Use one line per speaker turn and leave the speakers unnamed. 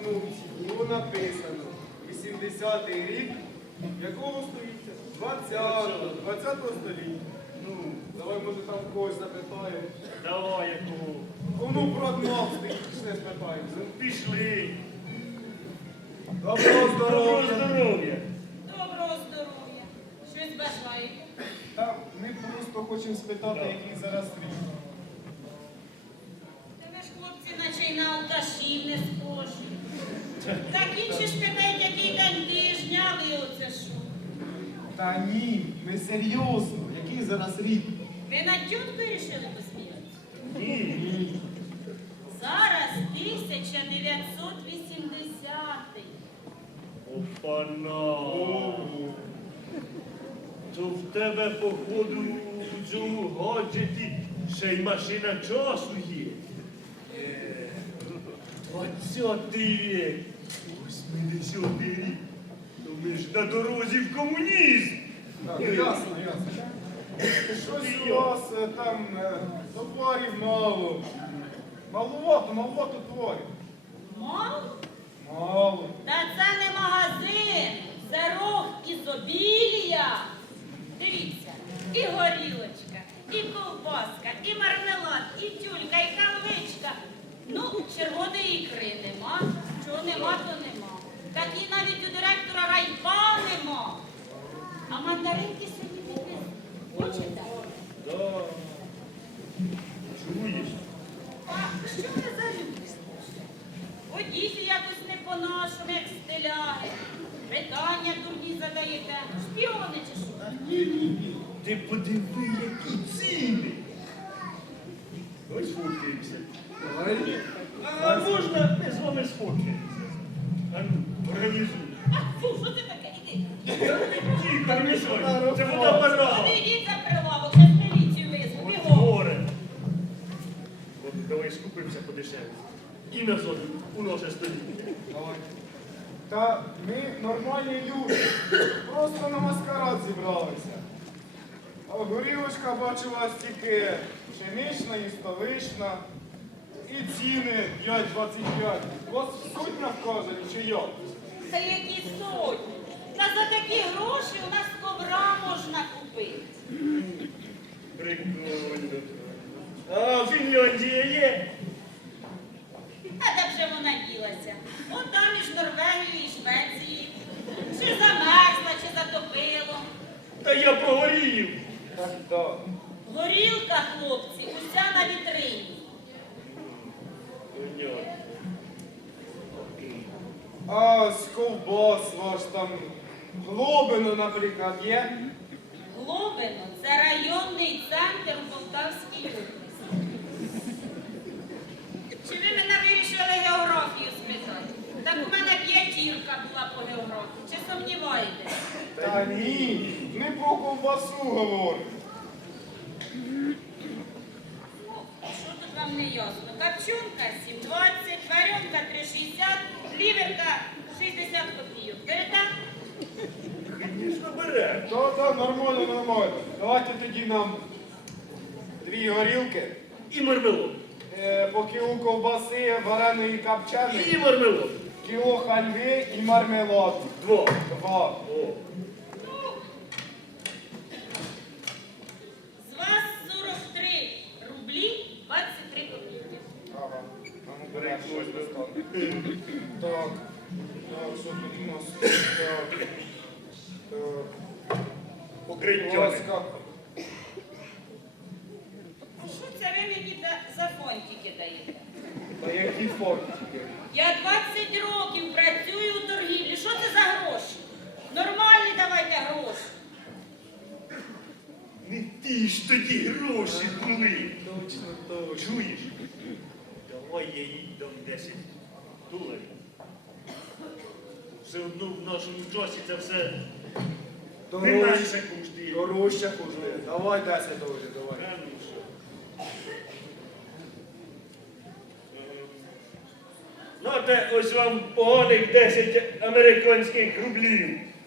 Ну, було написано 80-й рік. Якого століття? 20-го століття. Ну, давай, може, там когось запитаємо.
Давай якого.
Кому продмав стоїть, пішли спитаємо.
Ну, пішли.
Доброго
Доброго
здоров'я.
здоров'я.
Доброго здоров'я. Щось бажаєте?
Та ми просто хочемо спитати, який зараз рік.
Та ви ж, хлопці, наче й на алкашів не схожі. Так інші ж питають, який день тижня, а ви оце що?
Та ні, ми серйозно. Який зараз рік?
Ви над тюткою рішили посміятися?
Ні.
Зараз 1980-й.
Опана. То в тебе, походу, у цьому гаджеті ще й машина часу є. 20-й вік. 80-й рік. То ми ж на дорозі в комунізм.
Так, ясно, ясно. Щось у вас там товарів мало. Маловато творів.
Мало?
Мало.
Та це не магазин, це рог ізобілія. Дивіться, і горілочка, і ковбаска, і мармелад, і тюлька, і кавичка. Ну, червоної ікри нема, чого нема, то нема. Так і навіть у директора райпа нема. А мандаринки сьогодні підвезли. Хочете?
Да. Чуєш?
А що ви за люди? Одіться якось не по-нашому, як стиляги. Питання дурні задаєте. Шпіони чи що?
Ти подиви, які ціни. Ось фоткаємося. А можна ми з вами сфоткаємося? А ну, організуй.
А, фу, що це таке? Іди.
Тихо, не мішай. Це водопарав.
Одійдіть за прилавок, зараз міліцію визву. Бігом.
Горе. От давай скупимося подешевше. І назад у наше століття.
Давай. Та ми нормальні люди. Просто на маскарад зібралися. А горілочка бачила тільки пшенична і столична. І ціни 5,25. У вас сотня вказані чи як?
Та які сотні. Та за такі гроші у нас ковра можна купити.
Прикольно. А Фінляндія є?
А де б же вона ділася? От там між Норвегією і Швецією. Чи замерзла, чи затопило.
Та я прогорів.
Так, так.
Горілка, хлопці, уся на вітрині.
Понятно. Окей.
А з ковбас ваш там Глобино, наприклад, є?
Глобино – це районний центр у Полтавській області. Чи ви мене вирішили географію спитати? Так у мене п'ятірка була по географії. Чи сумніваєтесь?
Та ні, ми про ковбасу говоримо.
Ну, що тут вам не ясно? Копчунка 7,20, варенка 3,60, ліверка 60 копійок. Берете?
Звісно, бере.
Та, нормально, нормально. Давайте тоді нам 2 горілки,
І мармелад.
по кілу ковбаси, вареної копченої,
І мармелад.
кіло хальви і мармелад.
2.
2.
О.
Ну, з вас 43 рублі 23 копійки.
Ага. А ну, беремо щось достанемо. Так. Так, що тут у нас? Так. Так. Будь
Покриття.
ласка.
А що це ви мені за фонтики даєте?
Та які фортики?
Я 20 років працюю у торгівлі. Що це за гроші? Нормальні давайте гроші.
Не ті ж тоді гроші були.
Точно, точно.
Чуєш? Давай я їй дам 10 доларів. Все одно в нашому часі це все не менше коштує.
Дорожче коштує. Давай 10 доларів, давай.
А ну що? Нате ось вам поганих 10 американських рублів.